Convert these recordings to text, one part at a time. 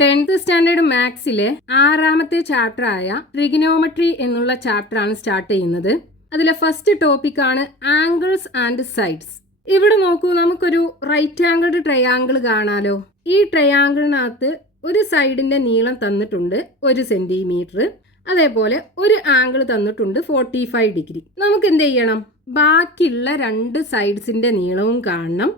10th standard മാത്സിലെ 6ാമത്തെ ചാപ്റ്ററായ trigonometry എന്നുള്ള ചാപ്റ്ററാണ് start ചെയ്യുന്നത്. അതിലെ ഫസ്റ്റ് ടോപ്പിക്കാണ് ആംഗിൾസ് ആൻഡ് സൈഡ്സ്. ഇവിടെ നോക്കൂ, നമുക്കൊരു റൈറ്റ് ആംഗിൾഡ് ട്രയാങ്കിൾ കാണാലോ. ഈ ട്രയാങ്കിളിനകത്ത് ഒരു സൈഡിന്റെ നീളം തന്നിട്ടുണ്ട് 1 സെന്റിമീറ്റർ. അതേപോലെ ഒരു ആംഗിൾ തന്നിട്ടുണ്ട് 45 ഡിഗ്രി. നമുക്ക് എന്ത് ചെയ്യണം? ബാക്കിയുള്ള 2 സൈഡ്സിന്റെ നീളവും കാണണം.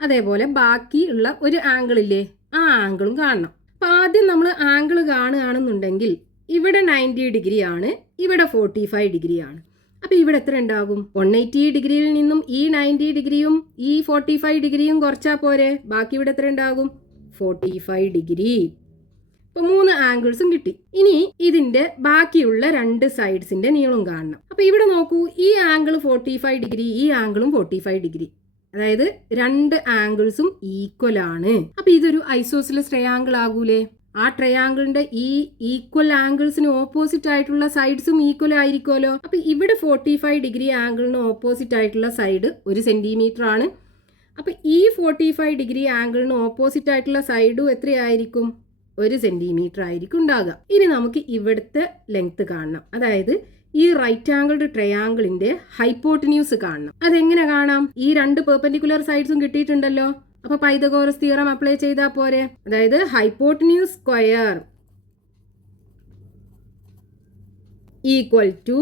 അതേപോലെ ബാക്കിയുള്ള ഒരു ആംഗിൾ ഇല്ലേ, ആ ആംഗിളും കാണണം. അപ്പം ആദ്യം നമ്മൾ ആംഗിൾ കാണുകയാണെന്നുണ്ടെങ്കിൽ ഇവിടെ 90 ഡിഗ്രി ആണ്, ഇവിടെ 45 ഡിഗ്രി ആണ്. അപ്പം ഇവിടെ എത്ര ഉണ്ടാകും? 180 ഡിഗ്രിയിൽ നിന്നും ഈ 90 ഡിഗ്രിയും ഈ 45 ഡിഗ്രിയും കുറച്ചാൽ പോരെ, ബാക്കി ഇവിടെ എത്ര ഉണ്ടാകും? 45 ഡിഗ്രി. അപ്പോൾ 3 ആംഗിൾസും കിട്ടി. ഇനി ഇതിന്റെ ബാക്കിയുള്ള 2 സൈഡ്സിന്റെ നീളവും കാണണം. അപ്പോൾ ഇവിടെ നോക്കൂ, ഈ ആംഗിൾ 45 ഡിഗ്രി, ഈ ആംഗിളും 45 ഡിഗ്രി. അതായത് 2 ആംഗിൾസും ഈക്വൽ ആണ്. അപ്പൊ ഇതൊരു ഐസോസിലസ് ട്രയാങ്കിൾ ആകൂലേ? ആ ട്രയാങ്കിളിന്റെ ഈ ഈക്വൽ ആംഗിൾസിന് ഓപ്പോസിറ്റ് ആയിട്ടുള്ള സൈഡ്സും ഈക്വൽ ആയിരിക്കുമല്ലോ. അപ്പൊ ഇവിടെ 45 ഡിഗ്രി ആംഗിളിന് ഓപ്പോസിറ്റ് ആയിട്ടുള്ള സൈഡ് 1 സെന്റിമീറ്റർ ആണ്. അപ്പൊ ഈ 45 ഡിഗ്രി ആംഗിളിന് ഓപ്പോസിറ്റ് ആയിട്ടുള്ള സൈഡും എത്രയായിരിക്കും? 1 സെന്റിമീറ്റർ ആയിരിക്കും ഉണ്ടാകുക. ഇനി നമുക്ക് ഇവിടുത്തെ ലെങ്ത് കാണണം. അതായത് ഈ റൈറ്റ് ആംഗിൾഡ് ട്രയാങ്കിളിന്റെ ഹൈപ്പോട്ടന്യൂസ് കാണണം. അതെങ്ങനെ കാണാം? ഈ 2 പെർപെൻഡിക്കുലർ സൈഡ്സും കിട്ടിയിട്ടുണ്ടല്ലോ. അപ്പൊ പൈതഗോറസ് തിയറം അപ്ലൈ ചെയ്താൽ പോരെ. അതായത് hypotenuse square equal to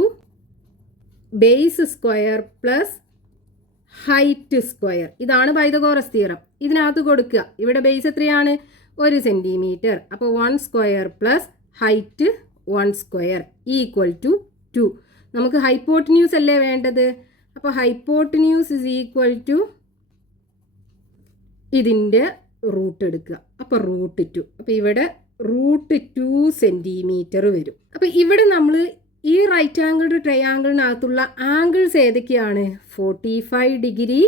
base square plus height square. ഇതാണ് പൈതഗോറസ് തിയറം. ഇതിനകത്ത് കൊടുക്കുക, ഇവിടെ ബേസ് എത്രയാണ്? 1 സെന്റിമീറ്റർ. അപ്പോൾ 1 square plus height 1 square equal to 2. നമുക്ക് ഹൈപ്പോട്ടന്യൂസ് അല്ലേ വേണ്ടത്. അപ്പോൾ ഹൈപ്പോട്ടന്യൂസ് ഇസ് ഈക്വൽ ടു ഇതിൻ്റെ റൂട്ട് എടുക്കുക. അപ്പോൾ √2. അപ്പോൾ ഇവിടെ √2 സെന്റിമീറ്റർ വരും. അപ്പോൾ ഇവിടെ നമ്മൾ ഈ റൈറ്റ് ആംഗിൾഡ് ട്രയാങ്കിളിനകത്തുള്ള ആംഗിൾസ് ഏതൊക്കെയാണ്? 45 ഡിഗ്രി,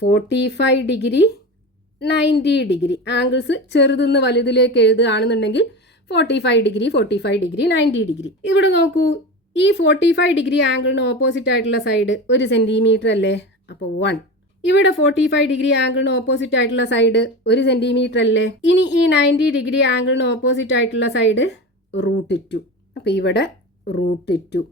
45 ഡിഗ്രി, 90 ഡിഗ്രി. ആംഗിൾസ് ചെറുതെന്ന് വലുതിലേക്ക് എഴുതുകയാണെന്നുണ്ടെങ്കിൽ 45 ഡിഗ്രി, 45 ഡിഗ്രി, 90 ഡിഗ്രി. ഇവിടെ നോക്കൂ, ഈ 45 ഡിഗ്രി ആംഗിളിന് ഓപ്പോസിറ്റ് ആയിട്ടുള്ള സൈഡ് 1 സെന്റിമീറ്റർ അല്ലേ? അപ്പോൾ 1. ഇവിടെ 45 ഡിഗ്രി ആംഗിളിന് ഓപ്പോസിറ്റ് ആയിട്ടുള്ള സൈഡ് 1 സെന്റിമീറ്റർ അല്ലേ? ഇനി ഈ 90 ഡിഗ്രി ആംഗിളിന് ഓപ്പോസിറ്റ് ആയിട്ടുള്ള സൈഡ് √2. അപ്പോൾ ഇവിടെ √2.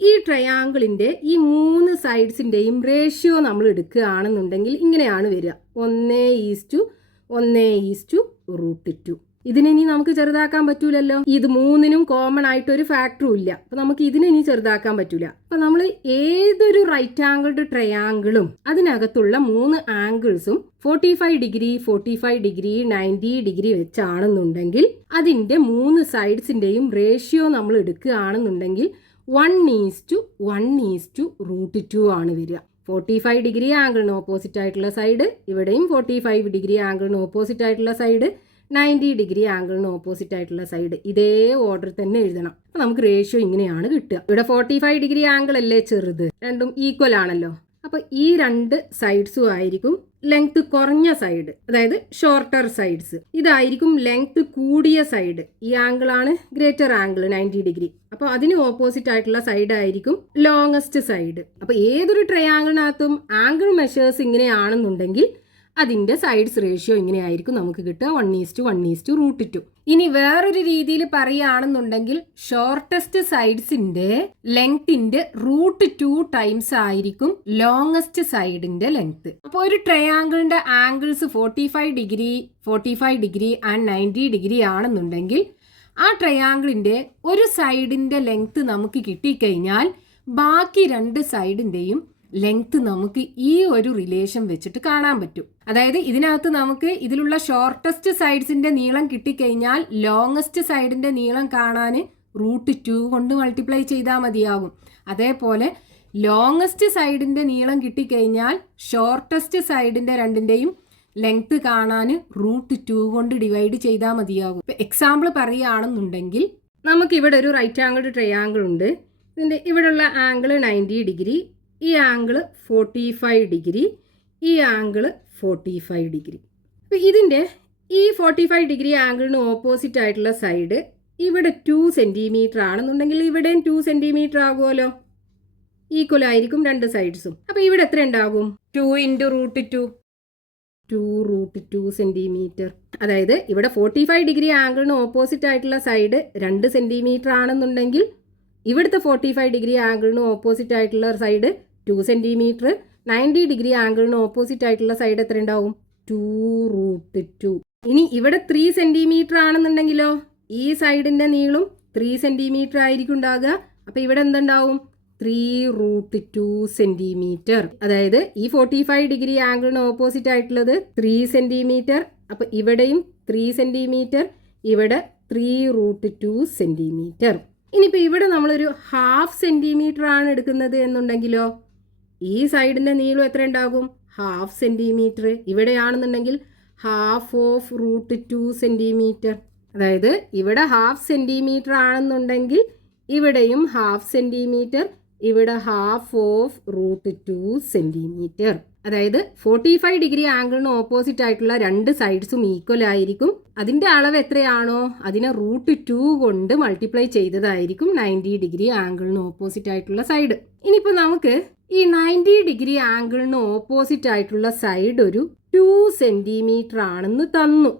ഈ ട്രയാങ്കിളിന്റെ ഈ 3 സൈഡ്സിന്റെയും റേഷ്യോ നമ്മൾ എടുക്കുകയാണെന്നുണ്ടെങ്കിൽ ഇങ്ങനെയാണ് വരിക: 1:1:√2. ഇതിനെ ഇനി നമുക്ക് ചെറുതാക്കാൻ പറ്റൂലല്ലോ. ഇത് 3നും കോമൺ ആയിട്ട് ഒരു ഫാക്ടറും ഇല്ല. അപ്പൊ നമുക്ക് ഇതിനെ ഇനി ചെറുതാക്കാൻ പറ്റൂല. അപ്പൊ നമ്മൾ ഏതൊരു റൈറ്റ് ആംഗിൾഡ് ട്രയാങ്കിളും അതിനകത്തുള്ള 3 ആംഗിൾസും 45 ഡിഗ്രി, 45 ഡിഗ്രി, 90 ഡിഗ്രി വെച്ചാണെന്നുണ്ടെങ്കിൽ അതിന്റെ 3 സൈഡ്സിന്റെയും റേഷ്യോ നമ്മൾ എടുക്കുകയാണെന്നുണ്ടെങ്കിൽ 1:1:√2 ആണ് വരിക. 45 ഡിഗ്രി ആംഗിളിന് ഓപ്പോസിറ്റ് ആയിട്ടുള്ള സൈഡ്, ഇവിടെയും 45 ഡിഗ്രി ആംഗിളിന് ഓപ്പോസിറ്റ് ആയിട്ടുള്ള സൈഡ്, 90 ഡിഗ്രി ആംഗിളിന് ഓപ്പോസിറ്റ് ആയിട്ടുള്ള സൈഡ്. ഇതേ ഓർഡർ തന്നെ എഴുതണം. അപ്പൊ നമുക്ക് റേഷ്യോ ഇങ്ങനെയാണ് കിട്ടുക. ഇവിടെ 45 ഡിഗ്രി ആംഗിൾ അല്ലേ ചെറുത്, രണ്ടും ഈക്വൽ ആണല്ലോ. അപ്പൊ ഈ 2 സൈഡ്സും ആയിരിക്കും ലെങ്ത് കുറഞ്ഞ സൈഡ്, അതായത് ഷോർട്ടർ സൈഡ്സ്. ഇതായിരിക്കും ലെങ്ത് കൂടിയ സൈഡ്. ഈ ആംഗിൾ ആണ് ഗ്രേറ്റർ ആംഗിൾ 90 ഡിഗ്രി. അപ്പോൾ അതിന് ഓപ്പോസിറ്റ് ആയിട്ടുള്ള സൈഡ് ആയിരിക്കും ലോങ്ങസ്റ്റ് സൈഡ്. അപ്പൊ ഏതൊരു ട്രയാങ്കിളിനകത്തും ആംഗിൾ മെഷേഴ്സ് ഇങ്ങനെയാണെന്നുണ്ടെങ്കിൽ അതിന്റെ സൈഡ്സ് റേഷ്യോ ഇങ്ങനെയായിരിക്കും നമുക്ക് കിട്ടുക: 1:1:√2. ഇനി വേറൊരു രീതിയിൽ പറയുകയാണെന്നുണ്ടെങ്കിൽ ഷോർട്ടസ്റ്റ് സൈഡ്സിന്റെ ലെങ്ത്തിന്റെ √2 ടൈംസ് ആയിരിക്കും ലോങ്ങസ്റ്റ് സൈഡിന്റെ ലെങ്ത്. അപ്പോൾ ഒരു ട്രയാങ്കിളിന്റെ angles 45 degree, 45 degree and 90 degree ആണെന്നുണ്ടെങ്കിൽ ആ ട്രയാങ്കിളിന്റെ ഒരു സൈഡിന്റെ ലെങ്ത് നമുക്ക് കിട്ടിക്കഴിഞ്ഞാൽ ബാക്കി 2 സൈഡിന്റെയും ലെങ്ത് നമുക്ക് ഈ ഒരു റിലേഷൻ വെച്ചിട്ട് കാണാൻ പറ്റും. അതായത് ഇതിനകത്ത് നമുക്ക് ഇതിലുള്ള ഷോർട്ടസ്റ്റ് സൈഡ്സിന്റെ നീളം കിട്ടിക്കഴിഞ്ഞാൽ ലോങ്ങസ്റ്റ് സൈഡിന്റെ നീളം കാണാൻ √2 കൊണ്ട് മൾട്ടിപ്ലൈ ചെയ്താൽ മതിയാകും. അതേപോലെ ലോങ്ങസ്റ്റ് സൈഡിന്റെ നീളം കിട്ടിക്കഴിഞ്ഞാൽ ഷോർട്ടസ്റ്റ് സൈഡിന്റെ രണ്ടിന്റെയും ലെങ്ത് കാണാൻ √2 കൊണ്ട് ഡിവൈഡ് ചെയ്താൽ മതിയാകും. ഇപ്പൊ എക്സാമ്പിൾ പറയുകയാണെന്നുണ്ടെങ്കിൽ നമുക്ക് ഇവിടെ ഒരു റൈറ്റ് ആംഗിൾഡ് ട്രയാങ്കിൾ ഉണ്ട്. ഇതിന്റെ ഇവിടെയുള്ള ആംഗിൾ 90 ഡിഗ്രി, ഈ ആംഗിൾ 45 ഡിഗ്രി, ഈ ആംഗിൾ 45 ഡിഗ്രി. അപ്പോൾ ഇതിൻ്റെ ഈ 45 ഡിഗ്രി ആംഗിളിന് ഓപ്പോസിറ്റ് ആയിട്ടുള്ള സൈഡ് ഇവിടെ 2 സെന്റിമീറ്റർ ആണെന്നുണ്ടെങ്കിൽ ഇവിടെയും 2 സെന്റിമീറ്റർ ആകുമല്ലോ. ഈക്വൽ ആയിരിക്കും 2 സൈഡ്സും. അപ്പോൾ ഇവിടെ എത്ര ഉണ്ടാകും? 2 × √2. 2√2 സെൻറ്റിമീറ്റർ. അതായത് ഇവിടെ 45 ഡിഗ്രി ആംഗിളിന് ഓപ്പോസിറ്റ് ആയിട്ടുള്ള സൈഡ് 2 സെൻറ്റിമീറ്റർ ആണെന്നുണ്ടെങ്കിൽ ഇവിടുത്തെ 45 ഡിഗ്രി ആംഗിളിന് ഓപ്പോസിറ്റ് ആയിട്ടുള്ള സൈഡ് 2 സെൻറ്റിമീറ്റർ. 90 ഡിഗ്രി ആംഗിളിന് ഓപ്പോസിറ്റ് ആയിട്ടുള്ള സൈഡ് എത്ര ഉണ്ടാവും? 2√2. ഇനി ഇവിടെ 3 സെൻറ്റിമീറ്റർ ആണെന്നുണ്ടെങ്കിലോ ഈ സൈഡിൻ്റെ നീളം 3 സെൻറ്റിമീറ്റർ ആയിരിക്കും ഉണ്ടാകുക. അപ്പോൾ ഇവിടെ എന്തുണ്ടാവും? 3√2 സെൻറ്റിമീറ്റർ. അതായത് ഈ 45 ഡിഗ്രി ആംഗിളിന് ഓപ്പോസിറ്റ് ആയിട്ടുള്ളത് 3 സെൻറ്റിമീറ്റർ. അപ്പോൾ ഇവിടെയും 3 സെൻറ്റിമീറ്റർ, ഇവിടെ 3√2 സെൻറ്റിമീറ്റർ. ഇനിയിപ്പോൾ ഇവിടെ നമ്മളൊരു 1/2 സെൻറ്റിമീറ്റർ ആണ് എടുക്കുന്നത് എന്നുണ്ടെങ്കിലോ ഈ സൈഡിൻ്റെ നീളം എത്ര ഉണ്ടാകും? 1/2 സെൻറ്റിമീറ്റർ. ഇവിടെയാണെന്നുണ്ടെങ്കിൽ 1/2 സെൻറ്റിമീറ്റർ. അതായത് ഇവിടെ 1/2 സെൻറ്റിമീറ്റർ ആണെന്നുണ്ടെങ്കിൽ ഇവിടെയും 1/2 സെൻറ്റിമീറ്റർ, ഇവിടെ 1/2 സെൻറ്റിമീറ്റർ. അതായത് 45 ഡിഗ്രി ആംഗിളിന് ഓപ്പോസിറ്റ് ആയിട്ടുള്ള രണ്ട് സൈഡ്സും ഈക്വൽ ആയിരിക്കും. അതിൻ്റെ അളവ് എത്രയാണോ അതിനെ √2 കൊണ്ട് മൾട്ടിപ്ലൈ ചെയ്തതായിരിക്കും 90 ഡിഗ്രി ആംഗിളിന് ഓപ്പോസിറ്റ് ആയിട്ടുള്ള സൈഡ്. ഇനിയിപ്പോൾ നമുക്ക് ഈ 90 ഡിഗ്രി ആംഗിളിന് ഓപ്പോസിറ്റ് ആയിട്ടുള്ള സൈഡ് ഒരു 2 സെൻറ്റിമീറ്റർ ആണെന്ന് തന്നു.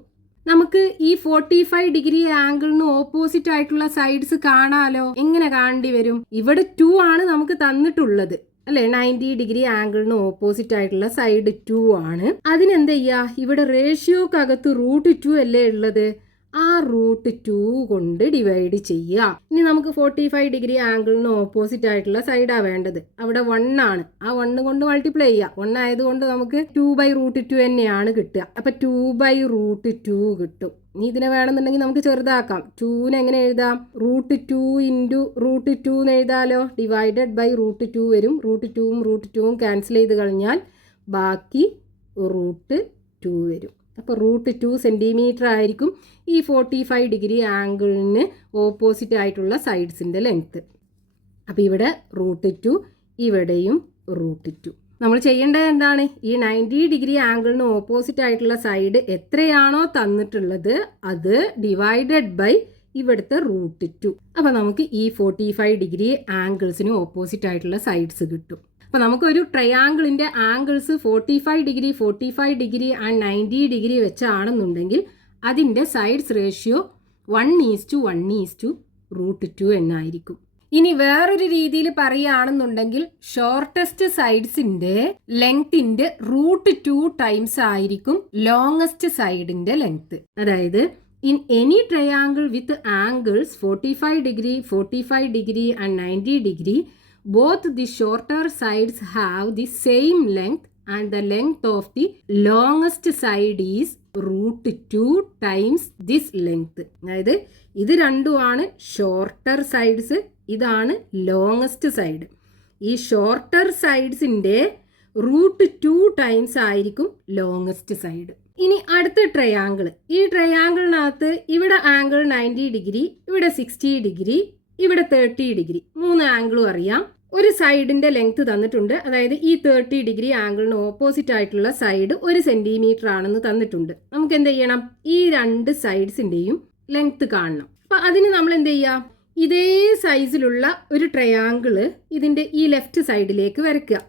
നമുക്ക് ഈ 45 ഡിഗ്രി ആംഗിളിന് ഓപ്പോസിറ്റ് ആയിട്ടുള്ള സൈഡ്സ് കാണാലോ. എങ്ങനെ കാണേണ്ടി വരും? ഇവിടെ 2 ആണ് നമുക്ക് തന്നിട്ടുള്ളത് അല്ലെ. 90 ഡിഗ്രി ആംഗിളിന് ഓപ്പോസിറ്റ് ആയിട്ടുള്ള സൈഡ് 2 ആണ്. അതിനെന്ത് ചെയ്യുക? ഇവിടെ റേഷ്യോക്കകത്ത് √2 അല്ലേ ഉള്ളത്, ആ √2 കൊണ്ട് ഡിവൈഡ് ചെയ്യുക. ഇനി നമുക്ക് 45 ഡിഗ്രി ആംഗിളിന് ഓപ്പോസിറ്റ് ആയിട്ടുള്ള സൈഡാണ് വേണ്ടത്. അവിടെ 1 ആണ്, ആ 1 കൊണ്ട് മൾട്ടിപ്ലൈ ചെയ്യുക. 1 ആയതുകൊണ്ട് നമുക്ക് 2/√2 തന്നെയാണ് കിട്ടുക. അപ്പം 2/√2 കിട്ടും. ഇനി ഇതിനെ വേണമെന്നുണ്ടെങ്കിൽ നമുക്ക് ചെറുതാക്കാം. 2നെ എങ്ങനെ എഴുതാം? √2 ഇൻറ്റു √2 എന്ന് എഴുതാലോ. ഡിവൈഡഡ് ബൈ √2 വരും. √2ഉം ക്യാൻസൽ ചെയ്ത് കഴിഞ്ഞാൽ ബാക്കി √2 വരും. അപ്പോൾ √2 സെൻറ്റിമീറ്റർ ആയിരിക്കും ഈ 45 ഡിഗ്രി ആംഗിളിന് ഓപ്പോസിറ്റ് ആയിട്ടുള്ള സൈഡ്സിൻ്റെ ലെങ്ത്ത്. അപ്പോൾ ഇവിടെ √2, ഇവിടെയും √2. നമ്മൾ ചെയ്യേണ്ടത് എന്താണ്? ഈ 90 ഡിഗ്രി ആംഗിളിന് ഓപ്പോസിറ്റ് ആയിട്ടുള്ള സൈഡ് എത്രയാണോ തന്നിട്ടുള്ളത് അത് ഡിവൈഡഡ് ബൈ ഇവിടുത്തെ √2. അപ്പോൾ നമുക്ക് ഈ 45 ഡിഗ്രി ആംഗിൾസിന് ഓപ്പോസിറ്റ് ആയിട്ടുള്ള സൈഡ്സ് കിട്ടും. അപ്പോൾ നമുക്കൊരു ട്രയാങ്കിളിൻ്റെ ആംഗിൾസ് 45 ഡിഗ്രി ആൻഡ് 90 ഡിഗ്രി വെച്ചാണെന്നുണ്ടെങ്കിൽ അതിൻ്റെ സൈഡ്സ് റേഷ്യോ 1:1:√2 എന്നായിരിക്കും. ഇനി വേറൊരു രീതിയിൽ പറയുകയാണെന്നുണ്ടെങ്കിൽ ഷോർട്ടസ്റ്റ് സൈഡ്സിൻ്റെ ലെങ്ത്തിൻ്റെ √2 ടൈംസ് ആയിരിക്കും ലോങ്ങസ്റ്റ് സൈഡിൻ്റെ ലെങ്ത്ത്. അതായത് in any triangle with angles 45 degree and 90 degree, both the shorter sides have the same length and the length of the longest side is √2 times this length. അതായത് ഇത് രണ്ടുമാണ് shorter sides, ഇതാണ് longest side. ഈ shorter സൈഡ്സിൻ്റെ √2 times ആയിരിക്കും longest side. ഇനി അടുത്ത triangle. ഈ ട്രയാങ്കിളിനകത്ത് ഇവിടെ ആംഗിൾ 90 ഡിഗ്രി, ഇവിടെ 60 ഡിഗ്രി, ഇവിടെ 30 ഡിഗ്രി, 3 ആംഗിളും അറിയാം. ഒരു സൈഡിൻ്റെ ലെങ്ത് തന്നിട്ടുണ്ട്. അതായത് ഈ 30 ഡിഗ്രി ആംഗിളിന് ഓപ്പോസിറ്റ് ആയിട്ടുള്ള സൈഡ് 1 സെൻറ്റിമീറ്റർ ആണെന്ന് തന്നിട്ടുണ്ട്. നമുക്ക് എന്ത് ചെയ്യണം? ഈ രണ്ട് സൈഡ്സിൻ്റെയും ലെങ്ത് കാണണം. അപ്പം അതിന് നമ്മൾ എന്ത് ചെയ്യുക? ഇതേ സൈസിലുള്ള ഒരു ട്രയാങ്കിള് ഇതിൻ്റെ ഈ ലെഫ്റ്റ് സൈഡിലേക്ക് വരയ്ക്കുക.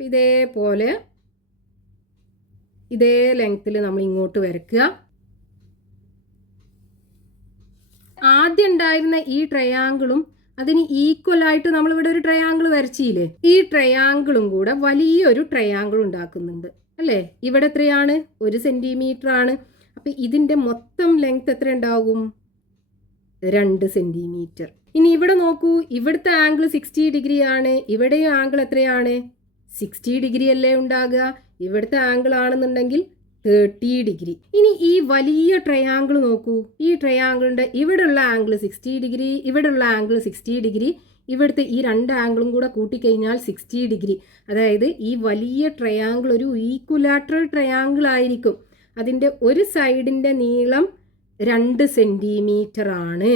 ഇതേപോലെ ഇതേ ലെങ്ത്തിൽ നമ്മൾ ഇങ്ങോട്ട് വരയ്ക്കുക. ആദ്യം ഉണ്ടായിരുന്ന ഈ ട്രയാങ്കിളും അതിന് ഈക്വൽ ആയിട്ട് നമ്മളിവിടെ ഒരു ട്രയാങ്കിൾ വരച്ചില്ലേ, ഈ ട്രയാങ്കിളും കൂടെ വലിയൊരു ട്രയാങ്കിൾ ഉണ്ടാക്കുന്നുണ്ട് അല്ലേ. ഇവിടെ എത്രയാണ്? 1 സെൻറ്റിമീറ്റർ ആണ്. അപ്പം ഇതിൻ്റെ മൊത്തം ലെങ്ത് എത്ര ഉണ്ടാകും? 2 സെൻറ്റിമീറ്റർ. ഇനി ഇവിടെ നോക്കൂ, ഇവിടുത്തെ ആംഗിൾ 60 ഡിഗ്രി ആണ്, ഇവിടെയും ആംഗിൾ എത്രയാണ്? 60 ഡിഗ്രി അല്ലേ ഉണ്ടാകുക. ഇവിടുത്തെ ആംഗിൾ ആണെന്നുണ്ടെങ്കിൽ 30 ഡിഗ്രി. ഇനി ഈ വലിയ ട്രയാങ്കിൾ നോക്കൂ, ഈ ട്രയാങ്കിളിൻ്റെ ഇവിടെയുള്ള ആംഗിൾ 60 ഡിഗ്രി, ഇവിടെയുള്ള ആംഗിൾ 60 ഡിഗ്രി, ഇവിടുത്തെ ഈ രണ്ട് ആംഗിളും കൂടെ കൂട്ടിക്കഴിഞ്ഞാൽ 60 ഡിഗ്രി. അതായത് ഈ വലിയ ട്രയാങ്കിൾ ഒരു ഈക്വലാട്രൽ ട്രയാങ്കിൾ ആയിരിക്കും. അതിൻ്റെ ഒരു സൈഡിൻ്റെ നീളം 2 സെൻറ്റിമീറ്റർ ആണ്.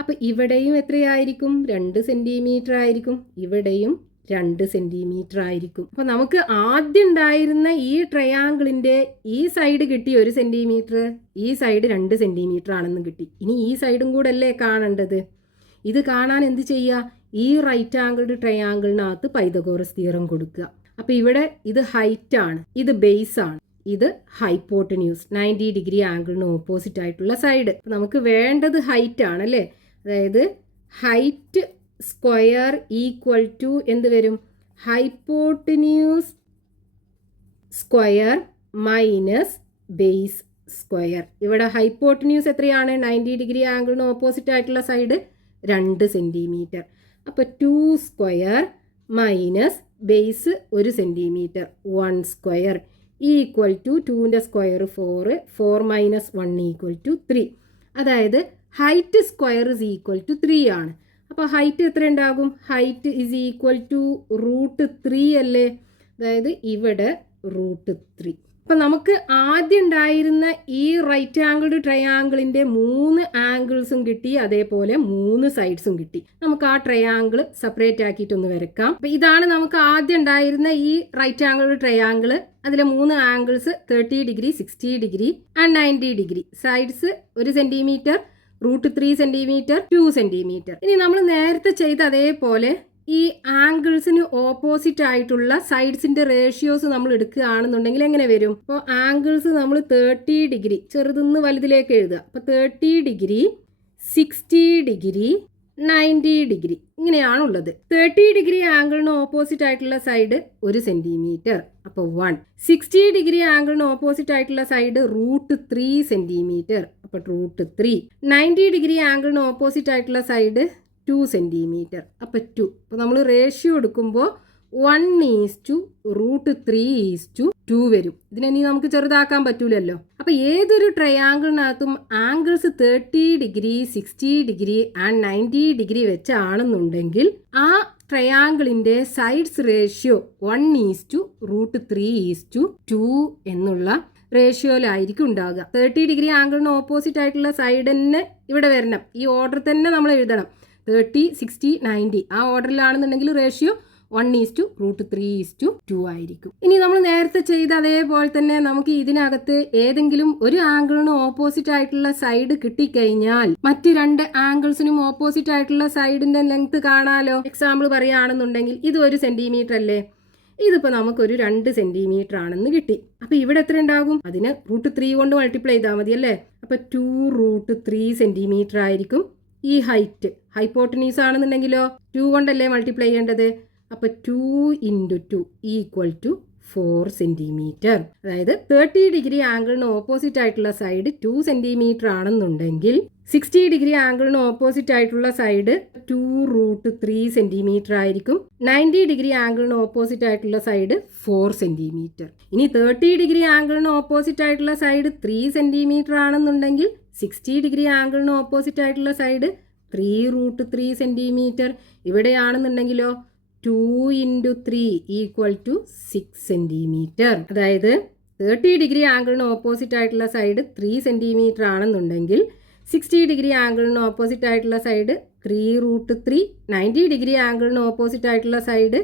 അപ്പോൾ ഇവിടെയും എത്രയായിരിക്കും? 2 സെൻറ്റിമീറ്റർ ആയിരിക്കും. ഇവിടെയും 2 സെൻറ്റിമീറ്റർ ആയിരിക്കും. അപ്പോൾ നമുക്ക് ആദ്യം ഉണ്ടായിരുന്ന ഈ ട്രയാങ്കിളിൻ്റെ ഈ സൈഡ് കിട്ടി 1 സെൻറ്റിമീറ്റർ, ഈ സൈഡ് 2 സെൻറ്റിമീറ്റർ ആണെന്ന് കിട്ടി. ഇനി ഈ സൈഡും കൂടെ അല്ലേ കാണേണ്ടത്. ഇത് കാണാൻ എന്ത് ചെയ്യുക? ഈ റൈറ്റ് ആംഗിൾഡ് ട്രയാങ്കിളിനകത്ത് പൈതഗോറസ് തിയറം കൊടുക്കുക. അപ്പോൾ ഇവിടെ ഇത് ഹൈറ്റ് ആണ്, ഇത് ബേസ് ആണ്. ഇത് ഹൈപ്പോട്ടന്യൂസ് 90 ഡിഗ്രി ആംഗിളിന് ഓപ്പോസിറ്റ് ആയിട്ടുള്ള സൈഡ്. നമുക്ക് വേണ്ടത് ഹൈറ്റ് ആണല്ലേ. അതായത് ഹൈറ്റ് സ്ക്വയർ ഈക്വൽ ടു എന്ത് വരും? Hypotenuse square minus base square. ഇവിടെ ഹൈപ്പോട്ടന്യൂസ് എത്രയാണ്? 90 ഡിഗ്രി ആംഗിളിന് ഓപ്പോസിറ്റ് ആയിട്ടുള്ള സൈഡ് 2 സെൻറ്റിമീറ്റർ. അപ്പോൾ 2 square minus base 1 centimetre 1 square equal to 2ൻ്റെ സ്ക്വയർ 4, 4 മൈനസ് 1 ഈക്വൽ ടു 3. അതായത് height square is equal to 3 ആണ്. അപ്പോൾ ഹൈറ്റ് എത്ര ഉണ്ടാകും? ഹൈറ്റ് ഇസ് ഈക്വൽ ടു √3 അല്ലേ. അതായത് ഇവിടെ √3. അപ്പം നമുക്ക് ആദ്യം ഉണ്ടായിരുന്ന ഈ റൈറ്റ് ആംഗിൾഡ് ട്രയാങ്കിളിൻ്റെ 3 ആംഗിൾസും കിട്ടി, അതേപോലെ 3 സൈഡ്സും കിട്ടി. നമുക്ക് ആ ട്രയാങ്കിൾ സെപ്പറേറ്റ് ആക്കിയിട്ടൊന്ന് വരക്കാം. അപ്പം ഇതാണ് നമുക്ക് ആദ്യം ഉണ്ടായിരുന്ന ഈ റൈറ്റ് ആംഗിൾഡ് ട്രയാങ്കിൾ. അതിലെ 3 angles 30 degree, 60 degree and 90 degree. Sides 1 centimetre, √3 centimetre, 2 centimetre. ഇനി നമ്മൾ നേരത്തെ ചെയ്ത അതേപോലെ ഈ ആംഗിൾസിന് ഓപ്പോസിറ്റ് ആയിട്ടുള്ള സൈഡ്സിന്റെ റേഷ്യോസ് നമ്മൾ എടുക്കുകയാണെന്നുണ്ടെങ്കിൽ എങ്ങനെ വരും? അപ്പോൾ ആംഗിൾസ് നമ്മൾ 30 ഡിഗ്രി ചെറുതിന്ന് വലുതിലേക്ക് എഴുതുക. അപ്പോൾ 30 ഡിഗ്രി, 60 ഡിഗ്രി, 90 ഡിഗ്രി ഇങ്ങനെയാണുള്ളത്. 30 ഡിഗ്രി ആംഗിളിന് ഓപ്പോസിറ്റ് ആയിട്ടുള്ള സൈഡ് 1 സെൻറ്റിമീറ്റർ. അപ്പോൾ 1. 60 ഡിഗ്രി ആംഗിളിന് ഓപ്പോസിറ്റ് ആയിട്ടുള്ള സൈഡ് √3 സെൻറ്റിമീറ്റർ. അപ്പോൾ √3. 90 ഡിഗ്രി ആംഗിളിന് ഓപ്പോസിറ്റ് ആയിട്ടുള്ള സൈഡ് 2 സെൻറ്റിമീറ്റർ. അപ്പോൾ 2. അപ്പോൾ നമ്മൾ റേഷ്യോ എടുക്കുമ്പോൾ 1:√3:2 വരും. ഇതിനി നമുക്ക് ചെറുതാക്കാൻ പറ്റൂലല്ലോ. അപ്പോൾ ഏതൊരു ട്രയാങ്കിളിനകത്തും angles 30 degree, 60 degree and 90 degree വെച്ചാണെന്നുണ്ടെങ്കിൽ ആ ട്രയാങ്കിളിൻ്റെ സൈഡ്സ് റേഷ്യോ 1:√3:2 എന്നുള്ള റേഷ്യോയിലായിരിക്കും ഉണ്ടാകുക. 30 ഡിഗ്രി ആംഗിളിന് ഓപ്പോസിറ്റ് ആയിട്ടുള്ള സൈഡ് തന്നെ ഇവിടെ വരണം. ഈ ഓർഡർ തന്നെ നമ്മൾ എഴുതണം. 30, 60, 90 ആ ഓർഡറിലാണെന്നുണ്ടെങ്കിൽ റേഷ്യോ 1:√3:2 ആയിരിക്കും. ഇനി നമ്മൾ നേരത്തെ ചെയ്ത അതേപോലെ തന്നെ നമുക്ക് ഇതിനകത്ത് ഏതെങ്കിലും ഒരു ആംഗിളിന് ഓപ്പോസിറ്റ് ആയിട്ടുള്ള സൈഡ് കിട്ടിക്കഴിഞ്ഞാൽ മറ്റ് 2 ആംഗിൾസിനും ഓപ്പോസിറ്റ് ആയിട്ടുള്ള സൈഡിന്റെ ലെങ്ത് കാണാലോ. എക്സാമ്പിൾ പറയുകയാണെന്നുണ്ടെങ്കിൽ ഇത് 1 സെൻറ്റിമീറ്റർ അല്ലേ. ഇതിപ്പോൾ നമുക്കൊരു 2 സെൻറ്റിമീറ്റർ ആണെന്ന് കിട്ടി. അപ്പോൾ ഇവിടെ എത്ര ഉണ്ടാകും? അതിന് √3 കൊണ്ട് മൾട്ടിപ്ലൈ ചെയ്താൽ മതി അല്ലേ. അപ്പോൾ 2√3 സെൻറ്റിമീറ്റർ ആയിരിക്കും ഈ ഹൈറ്റ്. ഹൈപ്പോട്ടനീസ് ആണെന്നുണ്ടെങ്കിലോ 2 കൊണ്ടല്ലേ മൾട്ടിപ്ലൈ ചെയ്യേണ്ടത്. അപ്പോൾ 2 × 2 ഈക്വൽ ടു 4 സെൻറ്റിമീറ്റർ. അതായത് 30 ഡിഗ്രി ആംഗിളിന് ഓപ്പോസിറ്റ് ആയിട്ടുള്ള സൈഡ് 2 സെൻറ്റിമീറ്റർ ആണെന്നുണ്ടെങ്കിൽ 60 ഡിഗ്രി ആംഗിളിന് ഓപ്പോസിറ്റ് ആയിട്ടുള്ള സൈഡ് 2√3 സെൻറ്റിമീറ്റർ ആയിരിക്കും. 90 ഡിഗ്രി ആംഗിളിന് ഓപ്പോസിറ്റ് ആയിട്ടുള്ള സൈഡ് 4 സെൻറ്റിമീറ്റർ. ഇനി 30 ഡിഗ്രി ആംഗിളിന് ഓപ്പോസിറ്റ് ആയിട്ടുള്ള സൈഡ് 3 സെൻറ്റിമീറ്റർ ആണെന്നുണ്ടെങ്കിൽ 60 ഡിഗ്രി ആംഗിളിന് ഓപ്പോസിറ്റ് ആയിട്ടുള്ള സൈഡ് 3√3 സെൻറ്റിമീറ്റർ. ഇവിടെയാണെന്നുണ്ടെങ്കിലോ 2 × 3 ഈക്വൽ ടു 6 സെൻറ്റിമീറ്റർ. അതായത് 30 ഡിഗ്രി ആംഗിളിന് ഓപ്പോസിറ്റ് ആയിട്ടുള്ള സൈഡ് 3 സെൻറ്റിമീറ്റർ ആണെന്നുണ്ടെങ്കിൽ 60 ഡിഗ്രി ആംഗിളിന് ഓപ്പോസിറ്റ് ആയിട്ടുള്ള സൈഡ് 3√3, 90 ഡിഗ്രി ആംഗിളിന് ഓപ്പോസിറ്റ് ആയിട്ടുള്ള സൈഡ്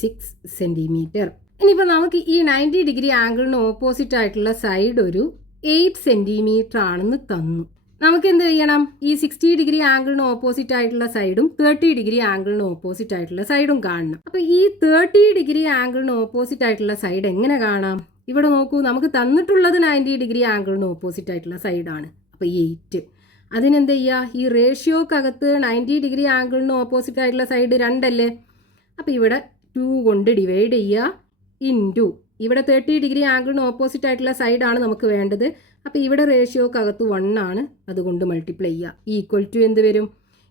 6 സെൻറ്റിമീറ്റർ. ഇനിയിപ്പോൾ നമുക്ക് ഈ 90 ഡിഗ്രി ആംഗിളിന് ഓപ്പോസിറ്റ് ആയിട്ടുള്ള സൈഡ് ഒരു 8 സെൻറ്റിമീറ്റർ ആണെന്ന് തന്നു. നമുക്ക് എന്ത് ചെയ്യണം? ഈ 60 ഡിഗ്രി ആംഗിളിന് ഓപ്പോസിറ്റ് ആയിട്ടുള്ള സൈഡും 30 ഡിഗ്രി ആംഗിളിന് ഓപ്പോസിറ്റ് ആയിട്ടുള്ള സൈഡും കാണണം. അപ്പോൾ ഈ 30 ഡിഗ്രി ആംഗിളിന് ഓപ്പോസിറ്റ് ആയിട്ടുള്ള സൈഡ് എങ്ങനെ കാണാം? ഇവിടെ നോക്കൂ, നമുക്ക് തന്നിട്ടുള്ളത് 90 ഡിഗ്രി ആംഗിളിന് ഓപ്പോസിറ്റ് ആയിട്ടുള്ള സൈഡാണ്. അപ്പോൾ 8. അതിനെന്ത് ചെയ്യുക? ഈ റേഷ്യോക്കകത്ത് 90 ഡിഗ്രി ആംഗിളിന് ഓപ്പോസിറ്റ് ആയിട്ടുള്ള സൈഡ് 2 അല്ലേ. അപ്പോൾ ഇവിടെ 2 കൊണ്ട് ഡിവൈഡ് ചെയ്യുക ഇൻറ്റു ഇവിടെ 30 ഡിഗ്രി ആംഗിളിന് ഓപ്പോസിറ്റ് ആയിട്ടുള്ള സൈഡാണ് നമുക്ക് വേണ്ടത്. അപ്പോൾ ഇവിടെ റേഷ്യോക്കകത്ത് 1 ആണ്, അതുകൊണ്ട് മൾട്ടിപ്ലൈ ചെയ്യുക. ഈക്വൽ ടു എന്ത് വരും?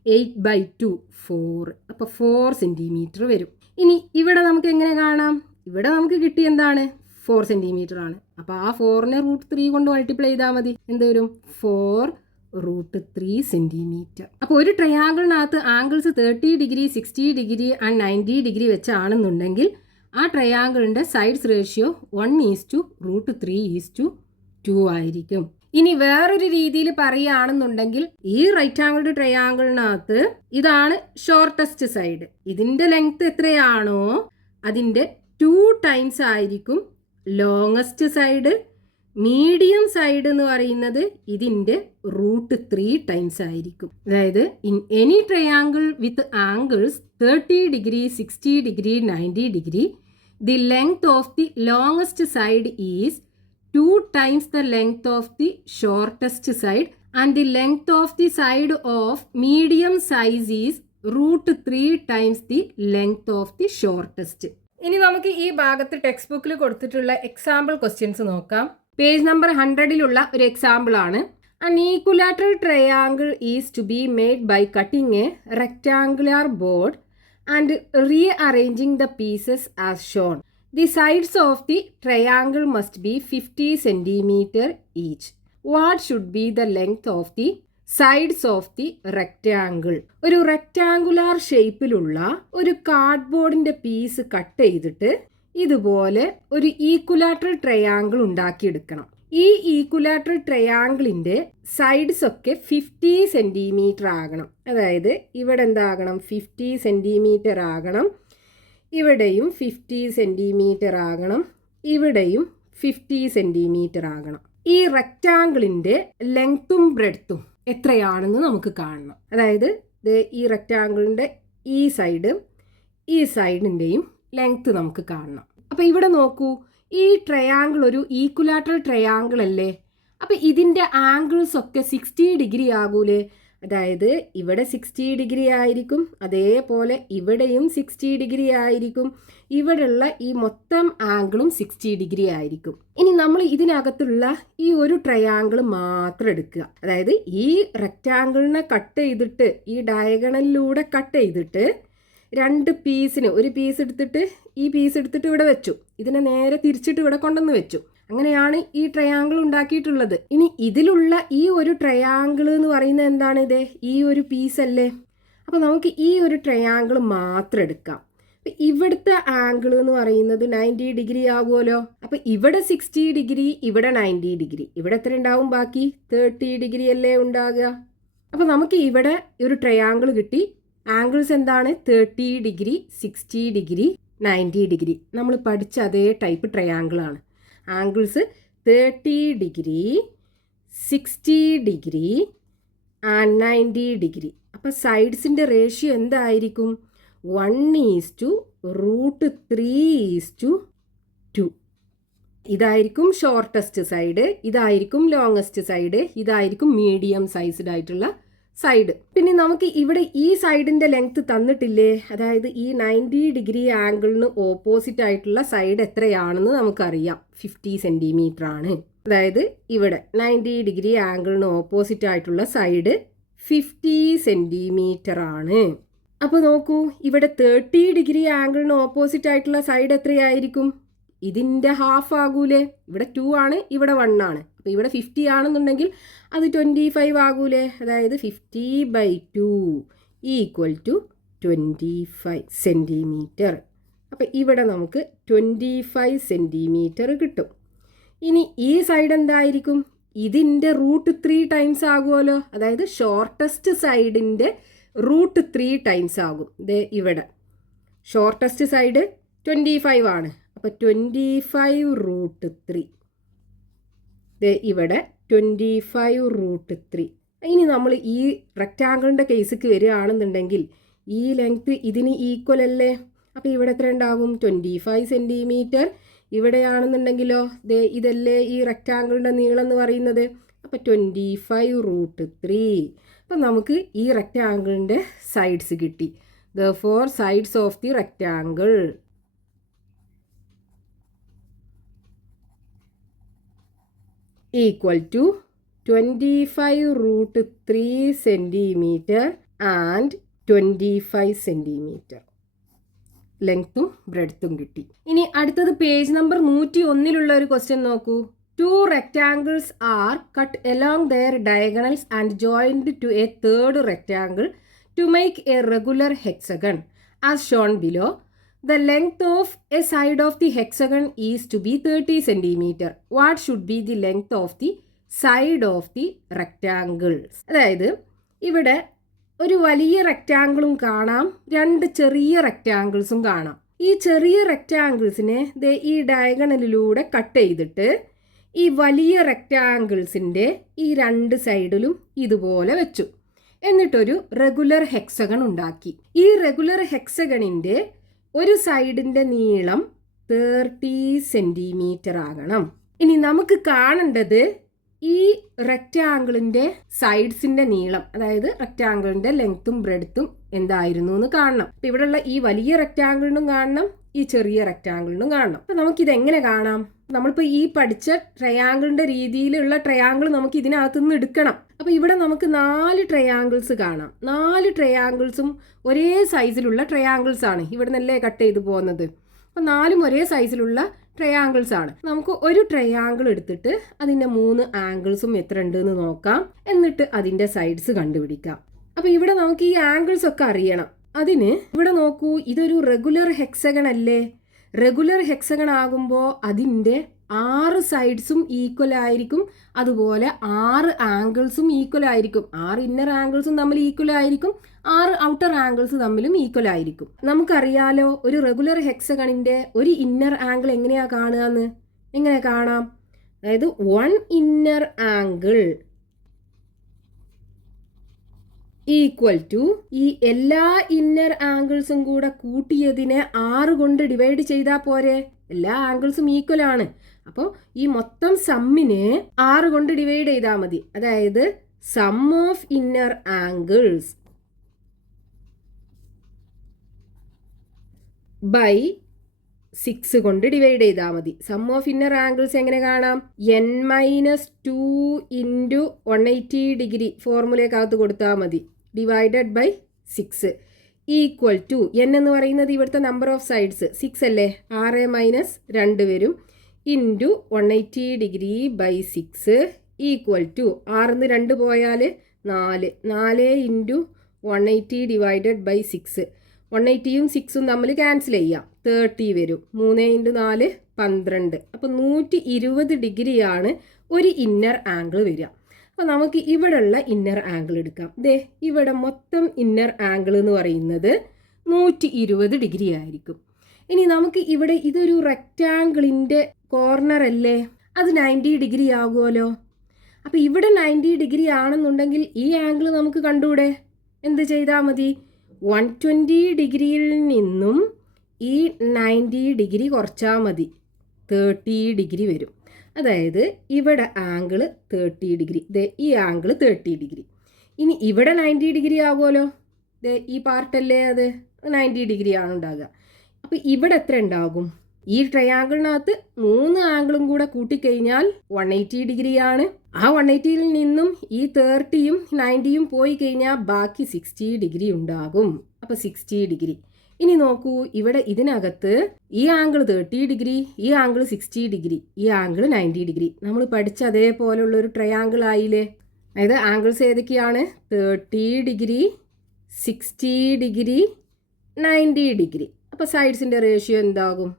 8/2 4. അപ്പോൾ 4 സെൻറ്റിമീറ്റർ വരും. ഇനി ഇവിടെ നമുക്ക് എങ്ങനെ കാണാം? ഇവിടെ നമുക്ക് കിട്ടി എന്താണ്? 4 സെൻറ്റിമീറ്റർ ആണ്. അപ്പോൾ ആ 4നെ √3 കൊണ്ട് മൾട്ടിപ്ലൈ ചെയ്താൽ മതി. എന്ത് വരും? 4√3 സെൻറ്റിമീറ്റർ. അപ്പോൾ ഒരു ട്രയാങ്കിളിനകത്ത് angles 30 degree, 60 degree and 90 degree വെച്ചാണെന്നുണ്ടെങ്കിൽ ആ ട്രയാങ്കിളിൻ്റെ സൈഡ്സ് റേഷ്യോ 1:√3:2 ആയിരിക്കും. ഇനി വേറൊരു രീതിയിൽ പറയുകയാണെന്നുണ്ടെങ്കിൽ ഈ റൈറ്റ് ആംഗിൾഡ് ട്രയാങ്കിളിനകത്ത് ഇതാണ് ഷോർട്ടസ്റ്റ് സൈഡ്. ഇതിൻ്റെ ലെങ്ത് എത്രയാണോ അതിൻ്റെ 2 ടൈംസ് ആയിരിക്കും ലോങ്ങസ്റ്റ് സൈഡ്. മീഡിയം സൈഡ് എന്ന് പറയുന്നത് ഇതിൻ്റെ √3 ടൈംസ് ആയിരിക്കും. അതായത് in any triangle with angles 30 degree, 60 degree, 90 degree, the length of the longest side is 2 times the length of the shortest side and the length of the side of medium size is √3 times the length of the shortest. ഇനി നമുക്ക് ഈ ഭാഗത്ത് text ബുക്കിൽ കൊടുത്തിട്ടുള്ള example questions നോക്കാം. Page number 100ലുള്ള ഒരു example ആണ്. An equilateral triangle is to be made by cutting a rectangular board and rearranging the pieces as shown. The sides of the triangle must be 50 cm each. What should be the length of the sides of the rectangle? ഒരു rectangular ഷേപ്പിലുള്ള ഒരു കാർഡ്ബോർഡിന്റെ piece cut ചെയ്തിട്ട് ഇതുപോലെ ഒരു equilateral triangle ഉണ്ടാക്കിയെടുക്കണം. ഈ equilateral ട്രയാങ്കിളിന്റെ sides ഒക്കെ 50 centimetre ആകണം. അതായത് ഇവിടെ എന്താകണം, 50 സെന്റിമീറ്റർ ആകണം. ഇവിടെയും 50 സെന്റിമീറ്റർ ആകണം. ഇവിടെയും 50 സെന്റിമീറ്റർ ആകണം. ഈ റെക്റ്റാങ്കിളിന്റെ ലെങ്ത്തും ബ്രെഡ്ത്തും എത്രയാണെന്ന് നമുക്ക് കാണണം. അതായത് ഈ റെക്റ്റാങ്കിളിന്റെ ഈ സൈഡിന്റെയും ലെങ്ത്ത് നമുക്ക് കാണണം. അപ്പോൾ ഇവിടെ നോക്കൂ, ഈ ട്രയാങ്കിൾ ഒരു ഈക്വലാറ്ററൽ ട്രയാങ്കിൾ അല്ലേ? അപ്പോൾ ഇതിൻ്റെ ആംഗിൾസ് ഒക്കെ 60 ഡിഗ്രി ആകൂലേ? അതായത് ഇവിടെ 60 ഡിഗ്രി ആയിരിക്കും, അതേപോലെ ഇവിടെയും 60 ഡിഗ്രി ആയിരിക്കും, ഇവിടെയുള്ള ഈ മൊത്തം ആംഗിളും 60 ഡിഗ്രി ആയിരിക്കും. ഇനി നമ്മൾ ഇതിനകത്തുള്ള ഈ ഒരു ട്രയാങ്കിൾ മാത്രം എടുക്കുക. അതായത് ഈ റെക്റ്റാങ്കിളിനെ കട്ട് ചെയ്തിട്ട് ഈ ഡയഗണലിലൂടെ കട്ട് ചെയ്തിട്ട് രണ്ട് പീസിന് ഒരു പീസ് എടുത്തിട്ട് ഈ പീസ് എടുത്തിട്ട് ഇവിടെ വെച്ചു, ഇതിനെ നേരെ തിരിച്ചിട്ട് ഇവിടെ കൊണ്ടുവന്ന് വെച്ചു. അങ്ങനെയാണ് ഈ ട്രയാങ്കിൾ ഉണ്ടാക്കിയിട്ടുള്ളത്. ഇനി ഇതിലുള്ള ഈ ഒരു ട്രയാങ്കിൾ എന്ന് പറയുന്നത് എന്താണ്? ഇത് ഈ ഒരു പീസ് അല്ലേ? അപ്പോൾ നമുക്ക് ഈ ഒരു ട്രയാങ്കിൾ മാത്രം എടുക്കാം. അപ്പം ഇവിടുത്തെ ആംഗിൾ എന്ന് പറയുന്നത് 90 ഡിഗ്രി ആകുമല്ലോ. അപ്പം ഇവിടെ 60 ഡിഗ്രി, ഇവിടെ 90 ഡിഗ്രി, ഇവിടെ എത്ര ഉണ്ടാവും? ബാക്കി 30 ഡിഗ്രി അല്ലേ ഉണ്ടാകുക. അപ്പം നമുക്ക് ഇവിടെ ഒരു ട്രയാങ്കിൾ കിട്ടി. ആംഗിൾസ് എന്താണ്? 30 ഡിഗ്രി, 60 ഡിഗ്രി, 90 ഡിഗ്രി. നമ്മൾ പഠിച്ച അതേ ടൈപ്പ് ട്രയാങ്കിളാണ്. Angles 30 degree, 60 degree and 90 degree. അപ്പോൾ സൈഡ്സിൻ്റെ റേഷ്യോ എന്തായിരിക്കും? 1:√3:2. ഇതായിരിക്കും ഷോർട്ടസ്റ്റ് സൈഡ്, ഇതായിരിക്കും ലോങ്ങസ്റ്റ് സൈഡ്, ഇതായിരിക്കും മീഡിയം സൈസ്ഡ് ആയിട്ടുള്ള സൈഡ്. പിന്നെ നമുക്ക് ഇവിടെ ഈ സൈഡിൻ്റെ ലെങ്ത് തന്നിട്ടില്ലേ? അതായത് ഈ 90 ഡിഗ്രി ആംഗിളിന് ഓപ്പോസിറ്റ് ആയിട്ടുള്ള സൈഡ് എത്രയാണെന്ന് നമുക്കറിയാം. 50 സെൻറ്റിമീറ്റർ ആണ്. അതായത് ഇവിടെ 90 ഡിഗ്രി ആംഗിളിന് ഓപ്പോസിറ്റ് ആയിട്ടുള്ള സൈഡ് 50 സെൻറ്റിമീറ്റർ ആണ്. അപ്പോൾ നോക്കൂ, ഇവിടെ 30 ഡിഗ്രി ആംഗിളിന് ഓപ്പോസിറ്റ് ആയിട്ടുള്ള സൈഡ് എത്രയായിരിക്കും? ഇതിൻ്റെ ഹാഫ് ആകൂലേ? ഇവിടെ 2 ആണ്, ഇവിടെ 1 ആണ്. അപ്പോൾ ഇവിടെ 50 ആണെന്നുണ്ടെങ്കിൽ അത് 25 ആകൂലേ? അതായത് 50/2 = 25 സെൻറ്റിമീറ്റർ. അപ്പോൾ ഇവിടെ നമുക്ക് 25 സെൻറ്റിമീറ്റർ കിട്ടും. ഇനി ഈ സൈഡ് എന്തായിരിക്കും? ഇതിൻ്റെ √3 ടൈംസ് ആകുമല്ലോ. അതായത് ഷോർട്ടസ്റ്റ് സൈഡിൻ്റെ √3 ടൈംസ് ആകും. ഇവിടെ ഷോർട്ടസ്റ്റ് സൈഡ് 25 ആണ്. അപ്പോൾ 25√3. ഇവിടെ 25√3. ഇനി നമ്മൾ ഈ റെക്റ്റാങ്കിളിൻ്റെ കേസിക്ക് വരികയാണെന്നുണ്ടെങ്കിൽ ഈ ലെങ്ത്ത് ഇതിന് ഈക്വൽ അല്ലേ? അപ്പോൾ ഇവിടെ എത്ര ഉണ്ടാകും? 25 സെൻറ്റിമീറ്റർ. ഇവിടെയാണെന്നുണ്ടെങ്കിലോ ഇതല്ലേ ഈ റെക്റ്റാങ്കിളിൻ്റെ നീളം എന്ന് പറയുന്നത്. അപ്പോൾ 25√3. അപ്പം നമുക്ക് ഈ റെക്റ്റാങ്കിളിൻ്റെ സൈഡ്സ് കിട്ടി. Therefore, sides of the rectangle equal to 25√3 centimetre and 25 centimetre. ലെങ്ത്തും ബ്രെഡ്ത്തും കിട്ടി. ഇനി അടുത്തത് പേജ് നമ്പർ 101ലുള്ള ഒരു ക്വസ്റ്റ്യൻ നോക്കൂ. 2 rectangles are cut along their diagonals and joined to a third rectangle to make a regular hexagon as shown below. The length of a side of the hexagon is to be 30 centimeter. What should be the length of the side of the rectangles? അതായത് ഇവിടെ ഒരു വലിയ റെക്റ്റാങ്കിളും കാണാം, രണ്ട് ചെറിയ റെക്റ്റാങ്കിൾസും കാണാം. ഈ ചെറിയ റെക്റ്റാങ്കിൾസിനെ ഈ ഡയഗണലിലൂടെ കട്ട് ചെയ്തിട്ട് ഈ വലിയ റെക്റ്റാങ്കിൾസിൻ്റെ ഈ രണ്ട് സൈഡിലും ഇതുപോലെ വെച്ചു. എന്നിട്ടൊരു റെഗുലർ ഹെക്സഗൺ ഉണ്ടാക്കി. ഈ റെഗുലർ ഹെക്സഗണിൻ്റെ ഒരു സൈഡിൻ്റെ നീളം 30 സെൻറ്റിമീറ്റർ ആകണം. ഇനി നമുക്ക് കാണേണ്ടത് ഈ റെക്റ്റാങ്കിളിൻ്റെ സൈഡ്സിൻ്റെ നീളം, അതായത് റെക്റ്റാങ്കിളിൻ്റെ ലെങ്ത്തും ബ്രെഡ്ത്തും എന്തായിരുന്നു എന്ന് കാണണം. അപ്പം ഇവിടെയുള്ള ഈ വലിയ റെക്റ്റാങ്കിളിനും കാണണം, ഈ ചെറിയ റെക്റ്റാങ്കിളിനും കാണണം. അപ്പം നമുക്കിത് എങ്ങനെ കാണാം? നമ്മളിപ്പോൾ ഈ പഠിച്ച ട്രയാങ്കിളിൻ്റെ രീതിയിലുള്ള ട്രയാങ്കിൾ നമുക്ക് ഇതിനകത്തു നിന്ന് എടുക്കണം. അപ്പോൾ ഇവിടെ നമുക്ക് 4 ട്രയാങ്കിൾസ് കാണാം. 4 ട്രയാങ്കിൾസും ഒരേ സൈസിലുള്ള ട്രയാങ്കിൾസ് ആണ്. ഇവിടെ നിന്നല്ലേ കട്ട് ചെയ്ത് പോകുന്നത്. അപ്പോൾ 4ഉം ഒരേ സൈസിലുള്ള ട്രയാങ്കിൾസ് ആണ്. നമുക്ക് ഒരു ട്രയാങ്കിൾ എടുത്തിട്ട് അതിൻ്റെ 3 ആംഗിൾസും എത്ര ഉണ്ട് എന്ന് നോക്കാം. എന്നിട്ട് അതിൻ്റെ സൈഡ്സ് കണ്ടുപിടിക്കാം. അപ്പോൾ ഇവിടെ നമുക്ക് ഈ ആംഗിൾസ് ഒക്കെ അറിയണം. അതിന് ഇവിടെ നോക്കൂ, ഇതൊരു റെഗുലർ ഹെക്സഗൺ അല്ലേ? റെഗുലർ ഹെക്സഗൺ ആകുമ്പോൾ അതിൻ്റെ 6 സൈഡ്സും ഈക്വൽ ആയിരിക്കും, അതുപോലെ 6 ആംഗിൾസും ഈക്വൽ ആയിരിക്കും. 6 ഇന്നർ ആംഗിൾസും തമ്മിൽ ഈക്വൽ ആയിരിക്കും, 6 ഔട്ടർ ആംഗിൾസ് തമ്മിലും ഈക്വൽ ആയിരിക്കും. നമുക്കറിയാലോ ഒരു റെഗുലർ ഹെക്സഗണിൻ്റെ ഒരു ഇന്നർ ആംഗിൾ എങ്ങനെയാ കാണുകയെന്ന്. എങ്ങനെ കാണാം? അതായത് 1 ഇന്നർ ആംഗിൾ ഈക്വൽ ടു ഈ എല്ലാ ഇന്നർ ആംഗിൾസും കൂടെ കൂട്ടിയതിനെ 6 കൊണ്ട് ഡിവൈഡ് ചെയ്താൽ പോരെ? എല്ലാ ആംഗിൾസും ഈക്വൽ ആണ്. അപ്പോൾ ഈ മൊത്തം സമ്മിനെ 6 കൊണ്ട് ഡിവൈഡ് ചെയ്താൽ മതി. അതായത് sum of inner angles by 6 കൊണ്ട് ഡിവൈഡ് ചെയ്താൽ മതി. സം ഓഫ് ഇന്നർ ആംഗിൾസ് എങ്ങനെ കാണാം? n-2 ഇൻറ്റു 180 ഡിഗ്രി ഫോർമുലക്കകത്ത് കൊടുത്താൽ മതി, divided by 6 equal to n എന്ന് പറയുന്നത് ഇവിടുത്തെ നമ്പർ ഓഫ് സൈഡ്സ് 6 അല്ലേ, 6 - 2 വരും, into 180 degree by 6 equal to 6 2 പോയാൽ 4 ഇൻറ്റു 180 ഡിവൈഡഡ് ബൈ 6. 180യും 6ഉം തമ്മിൽ ക്യാൻസൽ ചെയ്യാം, 30 വരും. 3 × 4 12. അപ്പോൾ 120 ഡിഗ്രിയാണ് ഒരു ഇന്നർ ആംഗിൾ വരിക. അപ്പോൾ നമുക്ക് ഇവിടെയുള്ള ഇന്നർ ആംഗിൾ എടുക്കാം. ദേ ഇവിടെ മൊത്തം ഇന്നർ ആംഗിൾ എന്ന് പറയുന്നത് 120 ഡിഗ്രി ആയിരിക്കും. ഇനി നമുക്ക് ഇവിടെ ഇതൊരു റെക്റ്റാങ്കിളിൻ്റെ കോർണർ അല്ലേ, അത് 90 ഡിഗ്രി ആകുമല്ലോ. അപ്പോൾ ഇവിടെ 90 ഡിഗ്രി ആണെന്നുണ്ടെങ്കിൽ ഈ ആംഗിൾ നമുക്ക് കണ്ടൂടെ? എന്ത് ചെയ്താൽ മതി? 120 ഡിഗ്രിയിൽ നിന്നും ഈ 90 ഡിഗ്രി കുറച്ചാൽ മതി, 30 ഡിഗ്രി വരും. അതായത് ഇവിടെ ആംഗിൾ 30 ഡിഗ്രി, ഈ ആംഗിൾ 30 ഡിഗ്രി. ഇനി ഇവിടെ 90 ഡിഗ്രി ആകുമല്ലോ, ഈ പാർട്ടല്ലേ അത് 90 ഡിഗ്രി ആണ് ഉണ്ടാകുക. അപ്പോൾ ഇവിടെ എത്ര ഉണ്ടാകും? ഈ ട്രയാങ്കിളിനകത്ത് 3 ആംഗിളും കൂടെ കൂട്ടിക്കഴിഞ്ഞാൽ 180 ഡിഗ്രിയാണ്. ആ 180യിൽ നിന്നും ഈ 30യും 90യും പോയി കഴിഞ്ഞാൽ ബാക്കി 60 ഡിഗ്രി ഉണ്ടാകും. അപ്പോൾ 60 ഡിഗ്രി. ഇനി നോക്കൂ, ഇവിടെ ഇതിനകത്ത് ഈ ആംഗിൾ 30 ഡിഗ്രി, ഈ ആംഗിൾ 60 ഡിഗ്രി, ഈ ആംഗിൾ 90 ഡിഗ്രി. നമ്മൾ പഠിച്ച അതേപോലുള്ളൊരു ട്രയാങ്കിൾ ആയില്ലേ? അതായത് ആംഗിൾസ് ഏതൊക്കെയാണ്? 30 ഡിഗ്രി, 60 ഡിഗ്രി, 90 ഡിഗ്രി. അപ്പോൾ സൈഡ്സിൻ്റെ റേഷ്യോ എന്താകും?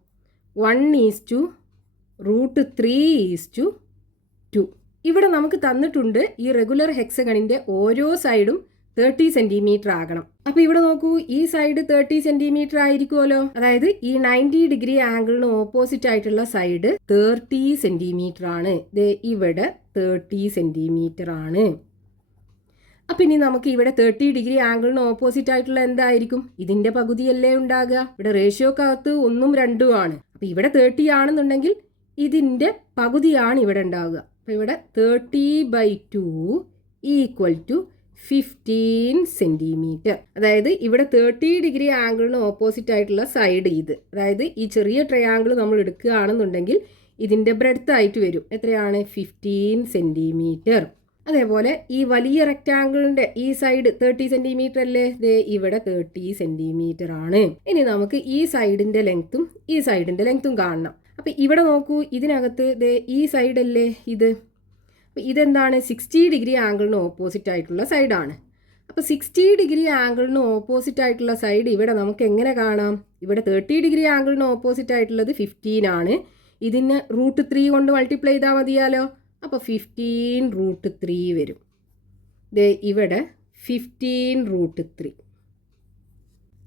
1:√3:2. ഇവിടെ നമുക്ക് തന്നിട്ടുണ്ട് ഈ റെഗുലർ ഹെക്സഗണിൻ്റെ ഓരോ സൈഡും 30 സെൻറ്റിമീറ്റർ ആകണം. അപ്പോൾ ഇവിടെ നോക്കൂ, ഈ സൈഡ് 30 സെൻറ്റിമീറ്റർ ആയിരിക്കുമല്ലോ. അതായത് ഈ 90 ഡിഗ്രി ആംഗിളിന് ഓപ്പോസിറ്റ് ആയിട്ടുള്ള സൈഡ് 30 സെൻറ്റിമീറ്റർ ആണ്. ഇവിടെ 30 സെൻറ്റിമീറ്റർ ആണ്. അപ്പം ഇനി നമുക്ക് ഇവിടെ 30 ഡിഗ്രി ആംഗിളിന് ഓപ്പോസിറ്റ് ആയിട്ടുള്ള എന്തായിരിക്കും? ഇതിൻ്റെ പകുതിയല്ലേ ഉണ്ടാകുക. ഇവിടെ റേഷ്യോക്കകത്ത് 1ഉം 2ഉം ആണ്. അപ്പോൾ ഇവിടെ 30 ആണെന്നുണ്ടെങ്കിൽ ഇതിൻ്റെ പകുതിയാണ് ഇവിടെ ഉണ്ടാവുക. അപ്പോൾ ഇവിടെ 30/2 ഈക്വൽ ടു 15 സെൻറ്റിമീറ്റർ. അതായത് ഇവിടെ 30 ഡിഗ്രി ആംഗിളിന് ഓപ്പോസിറ്റ് ആയിട്ടുള്ള സൈഡ് ഇത്, അതായത് ഈ ചെറിയ ട്രയാങ്കിൾ നമ്മൾ എടുക്കുകയാണെന്നുണ്ടെങ്കിൽ ഇതിൻ്റെ ബ്രെഡ്ത്ത് ആയിട്ട് വരും. എത്രയാണ്? 15 സെൻറ്റിമീറ്റർ. അതേപോലെ ഈ വലിയ റെക്റ്റാങ്കിളിൻ്റെ ഈ സൈഡ് 30 സെൻറ്റിമീറ്റർ അല്ലേ, ഇവിടെ 30 സെൻറ്റിമീറ്റർ ആണ്. ഇനി നമുക്ക് ഈ സൈഡിൻ്റെ ലെങ്ത്തും ഈ സൈഡിൻ്റെ ലെങ്ത്തും കാണണം. അപ്പോൾ ഇവിടെ നോക്കൂ, ഇതിനകത്ത് ഈ സൈഡല്ലേ ഇത്. അപ്പോൾ ഇതെന്താണ്? 60 ഡിഗ്രി ആംഗിളിന് ഓപ്പോസിറ്റ് ആയിട്ടുള്ള സൈഡാണ്. അപ്പോൾ 60 ഡിഗ്രി ആംഗിളിന് ഓപ്പോസിറ്റ് ആയിട്ടുള്ള സൈഡ് ഇവിടെ നമുക്ക് എങ്ങനെ കാണാം? ഇവിടെ 30 ഡിഗ്രി ആംഗിളിന് ഓപ്പോസിറ്റ് ആയിട്ടുള്ളത് 15 ആണ്. ഇതിന് √3 കൊണ്ട് മൾട്ടിപ്ലൈ ചെയ്താൽ മതിയാലോ. അപ്പോൾ 15√3 വരും. ഇവിടെ 15√3.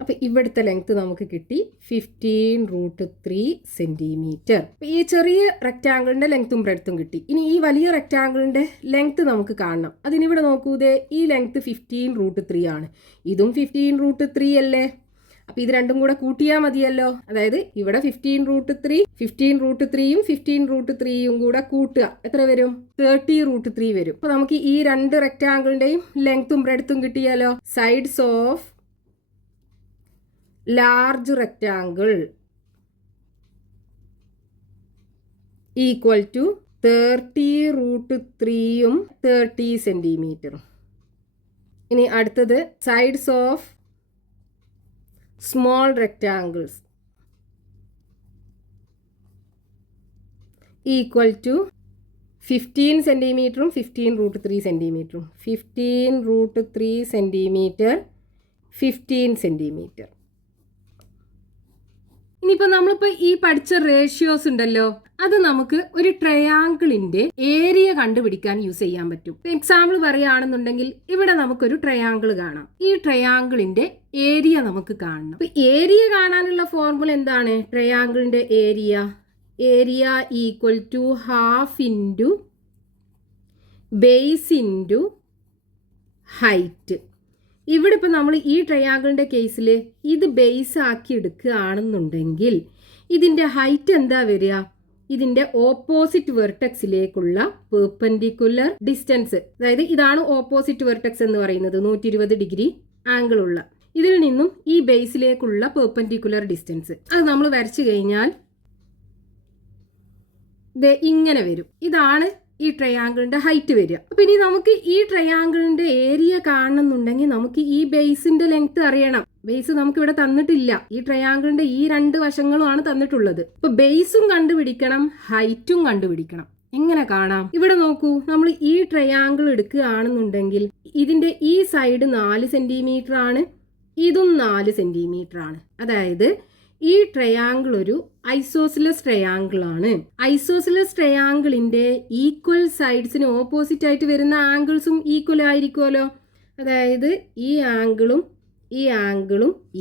അപ്പോൾ ഇവിടുത്തെ ലെങ്ത്ത് നമുക്ക് കിട്ടി 15√3 സെൻറ്റിമീറ്റർ. അപ്പോൾ ഈ ചെറിയ റെക്റ്റാങ്കിളിൻ്റെ ലെങ്ത്തും ബ്രെഡ്ത്തും കിട്ടി. ഇനി ഈ വലിയ റെക്റ്റാങ്കിളിൻ്റെ ലെങ്ത്ത് നമുക്ക് കാണണം. അതിനിവിടെ നോക്കൂ, ഈ ലെങ്ത്ത് 15√3 ആണ്. ഇതും 15√3 അല്ലേ. അപ്പോൾ ഇത് രണ്ടും കൂടെ കൂട്ടിയാൽ മതിയല്ലോ. അതായത് ഇവിടെ 15√3, 15√3യും 15√3യും കൂടെ കൂട്ടുക. എത്ര വരും? 30√3 വരും. അപ്പോൾ നമുക്ക് ഈ രണ്ട് റെക്റ്റാങ്കിളിൻ്റെയും ലെങ്ത്തും ബ്രെഡ്ത്തും കിട്ടിയാലോ. Sides of large rectangle equal to 30√3യും 30 സെൻറ്റിമീറ്ററും. ഇനി അടുത്തത് sides of small rectangles equal to 15 സെൻറ്റിമീറ്ററും 15√3 സെൻറ്റിമീറ്ററും. 15√3 സെൻറ്റിമീറ്റർ, 15 സെൻറ്റിമീറ്റർ. ഇനിയിപ്പോൾ നമ്മളിപ്പോൾ ഈ പഠിച്ച റേഷ്യോസ് ഉണ്ടല്ലോ, അത് നമുക്ക് ഒരു ട്രയാങ്കിളിന്റെ ഏരിയ കണ്ടുപിടിക്കാൻ യൂസ് ചെയ്യാൻ പറ്റും. എക്സാമ്പിൾ പറയുകയാണെന്നുണ്ടെങ്കിൽ ഇവിടെ നമുക്കൊരു ട്രയാങ്കിൾ കാണാം. ഈ ട്രയാങ്കിളിന്റെ ഏരിയ നമുക്ക് കാണണം. അപ്പൊ ഏരിയ കാണാനുള്ള ഫോർമുല എന്താണ്? ട്രയാങ്കിളിന്റെ area equal to half into base into height. ഇവിടെ ഇപ്പം നമ്മൾ ഈ ട്രയാങ്കിളിൻ്റെ കേസിൽ ഇത് ബേസ് ആക്കി എടുക്കുകയാണെന്നുണ്ടെങ്കിൽ ഇതിൻ്റെ ഹൈറ്റ് എന്താ വരിക? ഇതിൻ്റെ ഓപ്പോസിറ്റ് വെർട്ടെക്സിലേക്കുള്ള പെർപെൻഡിക്കുലർ ഡിസ്റ്റൻസ്, അതായത് ഇതാണ് ഓപ്പോസിറ്റ് വെർട്ടെക്സ് എന്ന് പറയുന്നത്, 120 ഡിഗ്രി ആംഗിൾ ഉള്ള. ഇതിൽ നിന്നും ഈ ബേസിലേക്കുള്ള പെർപെൻഡിക്കുലർ ഡിസ്റ്റൻസ് അത് നമ്മൾ വരച്ചു കഴിഞ്ഞാൽ ഇങ്ങനെ വരും. ഇതാണ് ഈ ട്രയാങ്കിളിന്റെ ഹൈറ്റ് വരിക. അപ്പൊ ഇനി നമുക്ക് ഈ ട്രയാങ്കിളിന്റെ ഏരിയ കാണണമെന്നുണ്ടെങ്കിൽ നമുക്ക് ഈ ബേസിന്റെ ലെങ്ത് അറിയണം. ബേസ് നമുക്ക് ഇവിടെ തന്നിട്ടില്ല. ഈ ട്രയാങ്കിളിന്റെ ഈ രണ്ട് വശങ്ങളുമാണ് തന്നിട്ടുള്ളത്. അപ്പൊ ബേസും കണ്ടുപിടിക്കണം, ഹൈറ്റും കണ്ടുപിടിക്കണം. എങ്ങനെ കാണാം? ഇവിടെ നോക്കൂ, നമ്മൾ ഈ ട്രയാങ്കിൾ എടുക്കുകയാണെന്നുണ്ടെങ്കിൽ ഇതിന്റെ ഈ സൈഡ് 4 സെന്റിമീറ്റർ ആണ്, ഇതും 4 സെന്റിമീറ്റർ ആണ്. അതായത് ഈ ട്രയാങ്കിൾ ഒരു ഐസോസിലസ് ട്രയാങ്കിൾ ആണ്. ഐസോസിലസ് ട്രയാങ്കിളിന്റെ ഈക്വൽ സൈഡ്സിന് ഓപ്പോസിറ്റ് ആയിട്ട് വരുന്ന ആംഗിൾസും ഈക്വൽ ആയിരിക്കുമല്ലോ. അതായത് ഈ ആംഗിളും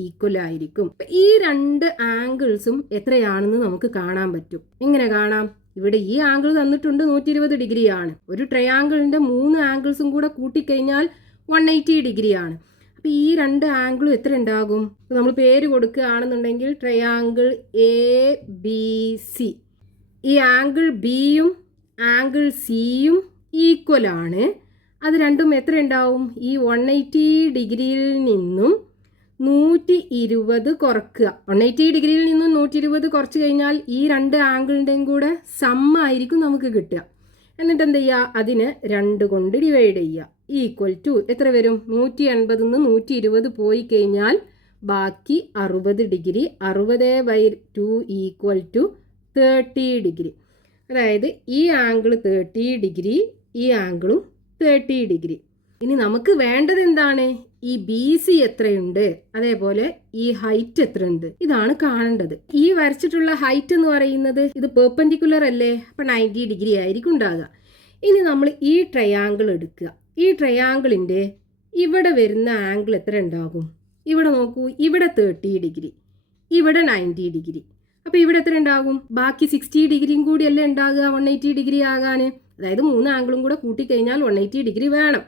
ഈക്വൽ ആയിരിക്കും. ഈ രണ്ട് ആംഗിൾസും എത്രയാണെന്ന് നമുക്ക് കാണാൻ പറ്റും. എങ്ങനെ കാണാം? ഇവിടെ ഈ ആംഗിൾ തന്നിട്ടുണ്ട് 120 ഡിഗ്രി ആണ്. ഒരു ട്രയാങ്കിളിന്റെ 3 ആംഗിൾസും കൂടെ കൂട്ടിക്കഴിഞ്ഞാൽ 180 ഡിഗ്രി ആണ്. അപ്പോൾ ഈ രണ്ട് ആംഗിളും എത്ര ഉണ്ടാകും? നമ്മൾ പേര് കൊടുക്കുകയാണെന്നുണ്ടെങ്കിൽ ട്രയാങ്കിൾ ABC. ഈ ആംഗിൾ ബിയും ആംഗിൾ സിയും ഈക്വൽ ആണ്. അത് രണ്ടും എത്ര ഉണ്ടാവും? ഈ 180 ഡിഗ്രിയിൽ നിന്നും 120 കുറക്കുക. 180 ഡിഗ്രിയിൽ നിന്നും 120 കുറച്ച് കഴിഞ്ഞാൽ ഈ രണ്ട് ആംഗിളിൻ്റെയും കൂടെ സം ആയിരിക്കും നമുക്ക് കിട്ടുക. എന്നിട്ട് എന്ത് ചെയ്യുക? അതിനെ 2 കൊണ്ട് ഡിവൈഡ് ചെയ്യുക. ഈക്വൽ ടു എത്ര വരും? 180 നിന്ന് 120 പോയി കഴിഞ്ഞാൽ ബാക്കി 60 ഡിഗ്രി. 60/2 equal to 30 degree. അതായത് ഈ ആംഗിൾ 30 ഡിഗ്രി, ഈ ആംഗിളും 30 ഡിഗ്രി. ഇനി നമുക്ക് വേണ്ടത് എന്താണ്? ഈ BC എത്രയുണ്ട്, അതേപോലെ ഈ ഹൈറ്റ് എത്രയുണ്ട്, ഇതാണ് കാണേണ്ടത്. ഈ വരച്ചിട്ടുള്ള ഹൈറ്റ് എന്ന് പറയുന്നത് ഇത് പെർപെൻഡിക്കുലർ അല്ലേ, അപ്പം 90 ഡിഗ്രി ആയിരിക്കും ഉണ്ടാകുക. ഇനി നമ്മൾ ഈ ട്രയാങ്കിൾ എടുക്കുക. ഈ ട്രയാങ്കിളിൻ്റെ ഇവിടെ വരുന്ന ആംഗിൾ എത്ര ഉണ്ടാകും? ഇവിടെ നോക്കൂ, ഇവിടെ 30 ഡിഗ്രി, ഇവിടെ 90 ഡിഗ്രി. അപ്പോൾ ഇവിടെ എത്ര ഉണ്ടാകും? ബാക്കി 60 ഡിഗ്രിയും കൂടി അല്ലേ ഉണ്ടാകുക 180 ഡിഗ്രി ആകാൻ. അതായത് 3 ആംഗിളും കൂടെ കൂട്ടിക്കഴിഞ്ഞാൽ 180 ഡിഗ്രി വേണം.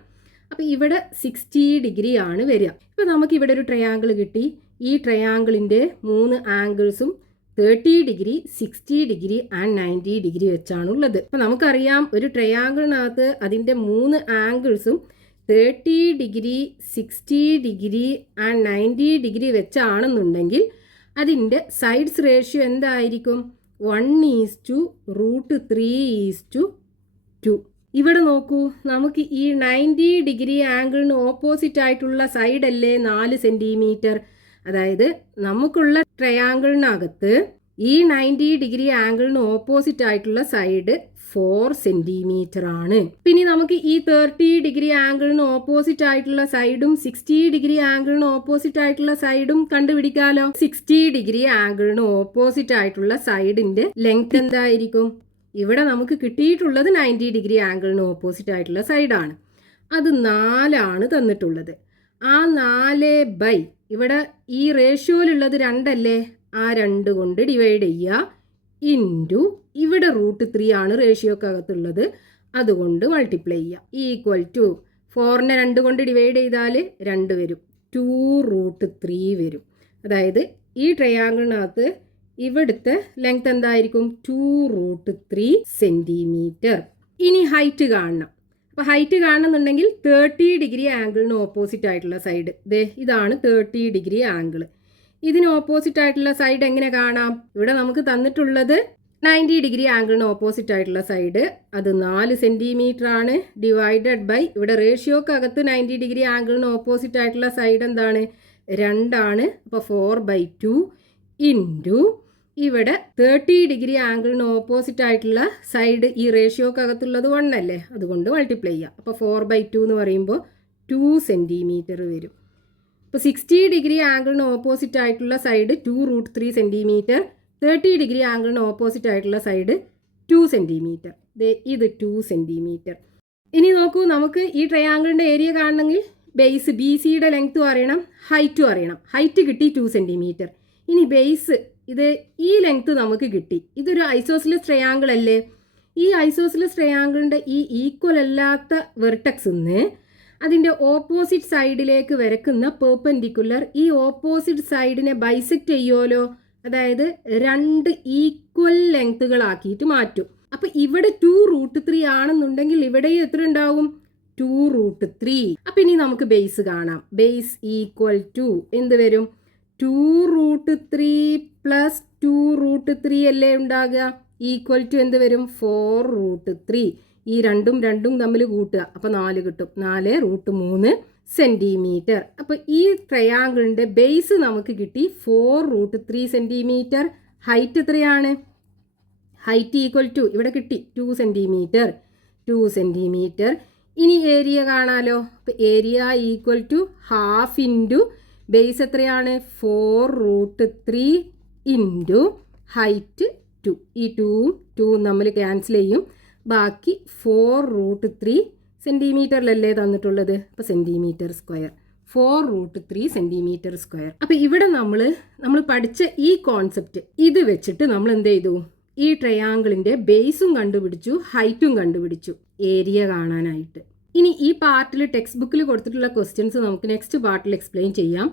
അപ്പോൾ ഇവിടെ 60 ഡിഗ്രി ആണ് വരിക. ഇപ്പോൾ നമുക്ക് ഇവിടെ ഒരു ട്രയാങ്കിൾ കിട്ടി. ഈ ട്രയാങ്കിളിൻ്റെ 3 ആംഗിൾസും 30 ഡിഗ്രി, 60 ഡിഗ്രി ആൻഡ് 90 ഡിഗ്രി വെച്ചാണുള്ളത്. അപ്പോൾ നമുക്കറിയാം ഒരു ട്രയാങ്കിളിനകത്ത് അതിൻ്റെ 3 ആംഗിൾസും 30 ഡിഗ്രി, 60 ഡിഗ്രി ആൻഡ് 90 ഡിഗ്രി വെച്ചാണെന്നുണ്ടെങ്കിൽ അതിൻ്റെ സൈഡ്സ് റേഷ്യോ എന്തായിരിക്കും? 1:√3:2. ഇവിടെ നോക്കൂ, നമുക്ക് ഈ 90 ഡിഗ്രി ആംഗിളിന് ഓപ്പോസിറ്റ് ആയിട്ടുള്ള സൈഡല്ലേ 4 സെൻറ്റിമീറ്റർ. അതായത് നമുക്കുള്ള ട്രയാങ്കിളിനകത്ത് ഈ 90 ഡിഗ്രി ആംഗിളിന് ഓപ്പോസിറ്റ് ആയിട്ടുള്ള സൈഡ് 4 സെൻറ്റിമീറ്റർ ആണ്. പിന്നെ നമുക്ക് ഈ 30 ഡിഗ്രി ആംഗിളിന് ഓപ്പോസിറ്റ് ആയിട്ടുള്ള സൈഡും 60 ഡിഗ്രി ആംഗിളിന് ഓപ്പോസിറ്റ് ആയിട്ടുള്ള സൈഡും കണ്ടുപിടിക്കാലോ. 60 ഡിഗ്രി ആംഗിളിന് ഓപ്പോസിറ്റ് ആയിട്ടുള്ള സൈഡിന്റെ ലെങ്ത് എന്തായിരിക്കും? ഇവിടെ നമുക്ക് കിട്ടിയിട്ടുള്ളത് 90 ഡിഗ്രി ആംഗിളിന് ഓപ്പോസിറ്റ് ആയിട്ടുള്ള സൈഡാണ്. അത് 4 ആണ് തന്നിട്ടുള്ളത്. ആ 4 ഇവിടെ ഈ റേഷ്യോയിലുള്ളത് 2 അല്ലേ, ആ 2 കൊണ്ട് ഡിവൈഡ് ചെയ്യുക. ഇൻറ്റു ഇവിടെ √3 ആണ് റേഷ്യോക്കകത്തുള്ളത്, അതുകൊണ്ട് മൾട്ടിപ്ലൈ ചെയ്യുക. ഈക്വൽ ടു 4നെ 2 കൊണ്ട് ഡിവൈഡ് ചെയ്താൽ 2 വരും, 2√3 വരും. അതായത് ഈ ട്രയാങ്കിളിനകത്ത് ഇവിടുത്തെ ലെങ്ത് എന്തായിരിക്കും 2√3 സെൻറ്റിമീറ്റർ. ഇനി ഹൈറ്റ് കാണണം. അപ്പോൾ ഹൈറ്റ് കാണണമെന്നുണ്ടെങ്കിൽ 30 ഡിഗ്രി ആംഗിളിന് ഓപ്പോസിറ്റ് ആയിട്ടുള്ള സൈഡ് ഇതാണ് 30 ഡിഗ്രി ആംഗിൾ. ഇതിന് ഓപ്പോസിറ്റ് ആയിട്ടുള്ള സൈഡ് എങ്ങനെ കാണാം? ഇവിടെ നമുക്ക് തന്നിട്ടുള്ളത് 90 ഡിഗ്രി ആംഗിളിന് ഓപ്പോസിറ്റ് ആയിട്ടുള്ള സൈഡ് അത് 4 സെൻറ്റിമീറ്റർ ആണ്. ഡിവൈഡഡ് ബൈ ഇവിടെ റേഷ്യോക്കകത്ത് 90 ഡിഗ്രി ആംഗിളിന് ഓപ്പോസിറ്റ് ആയിട്ടുള്ള സൈഡ് എന്താണ്? 2 ആണ്. അപ്പോൾ 4/2 ഇൻറ്റു ഇവിടെ 30 ഡിഗ്രി ആംഗിളിന് ഓപ്പോസിറ്റ് ആയിട്ടുള്ള സൈഡ് ഈ റേഷ്യോക്കകത്തുള്ളത് 1 അല്ലേ, അതുകൊണ്ട് മൾട്ടിപ്ലൈ ചെയ്യാം. അപ്പോൾ 4/2 എന്ന് പറയുമ്പോൾ 2 സെൻറ്റിമീറ്റർ വരും. ഇപ്പോൾ 60 ഡിഗ്രി ആംഗിളിന് ഓപ്പോസിറ്റ് ആയിട്ടുള്ള സൈഡ് 2√3 സെൻറ്റിമീറ്റർ, 30 ഡിഗ്രി ആംഗിളിന് ഓപ്പോസിറ്റ് ആയിട്ടുള്ള സൈഡ് 2 സെൻറ്റിമീറ്റർ. ഇത് 2 സെൻറ്റിമീറ്റർ. ഇനി നോക്കൂ, നമുക്ക് ഈ ട്രയാങ്കിളിൻ്റെ ഏരിയ കാണണമെങ്കിൽ ബേസ് BCയുടെ ലെങ്ത്തും അറിയണം, ഹൈറ്റും അറിയണം. ഹൈറ്റ് കിട്ടി 2 സെൻറ്റിമീറ്റർ. ഇനി ബേസ് ഈ ലെങ്ത്ത് നമുക്ക് കിട്ടി. ഇതൊരു ഐസോസിലസ് ട്രയാങ്കിൾ അല്ലേ. ഈ ഐസോസിലസ് ട്രയാങ്കിളിൻ്റെ ഈ ഈക്വൽ അല്ലാത്ത വെർട്ടക്സിന്ന് അതിൻ്റെ ഓപ്പോസിറ്റ് സൈഡിലേക്ക് വരക്കുന്ന പെർപെൻഡിക്കുലർ ഈ ഓപ്പോസിറ്റ് സൈഡിനെ ബൈസെക്റ്റ് ചെയ്യുമല്ലോ. അതായത് 2 ഈക്വൽ ലെങ്ത്തുകളാക്കിയിട്ട് മാറ്റും. അപ്പോൾ ഇവിടെ 2√3 ആണെന്നുണ്ടെങ്കിൽ ഇവിടെയും എത്ര ഉണ്ടാവും? 2√3. അപ്പം ഇനി നമുക്ക് ബേസ് കാണാം. ബേസ് ഈക്വൽ ടു എന്ത് വരും? 2√3 പ്ലസ് 2√3 അല്ലേ ഉണ്ടാകുക. ഈക്വൽ ടു എന്ത് വരും? 4√3. ഈ രണ്ടും തമ്മിൽ കൂട്ടുക, അപ്പോൾ 4 കിട്ടും. 4√3 സെൻറ്റിമീറ്റർ. അപ്പോൾ ഈ ട്രയാങ്കിളിൻ്റെ ബേസ് നമുക്ക് കിട്ടി 4√3 സെൻറ്റിമീറ്റർ. ഹൈറ്റ് എത്രയാണ്? ഹൈറ്റ് ഈക്വൽ ടു ഇവിടെ കിട്ടി 2 സെൻറ്റിമീറ്റർ. 2 സെൻറ്റിമീറ്റർ. ഇനി ഏരിയ കാണാലോ. അപ്പോൾ area equal to half into base എത്രയാണ്? 4√3 ഇൻറ്റു ഹൈറ്റ് 2. ഈ 2 നമ്മൾ ക്യാൻസൽ ചെയ്യും. ബാക്കി 4√3 സെൻറ്റിമീറ്ററിലല്ലേ തന്നിട്ടുള്ളത്. അപ്പോൾ സെൻറ്റിമീറ്റർ സ്ക്വയർ. 4√3 centimetre square. അപ്പോൾ ഇവിടെ നമ്മൾ പഠിച്ച ഈ കോൺസെപ്റ്റ് ഇത് വെച്ചിട്ട് നമ്മൾ എന്ത് ചെയ്തു? ഈ ട്രയാങ്കിളിൻ്റെ ബേസും കണ്ടുപിടിച്ചു, ഹൈറ്റും കണ്ടുപിടിച്ചു ഏരിയ കാണാനായിട്ട്. ഇനി ഈ പാർട്ടിൽ ടെക്സ്റ്റ് ബുക്കിൽ കൊടുത്തിട്ടുള്ള ക്വസ്റ്റ്യൻസ് നമുക്ക് നെക്സ്റ്റ് പാർട്ടിൽ എക്സ്പ്ലെയിൻ ചെയ്യാം.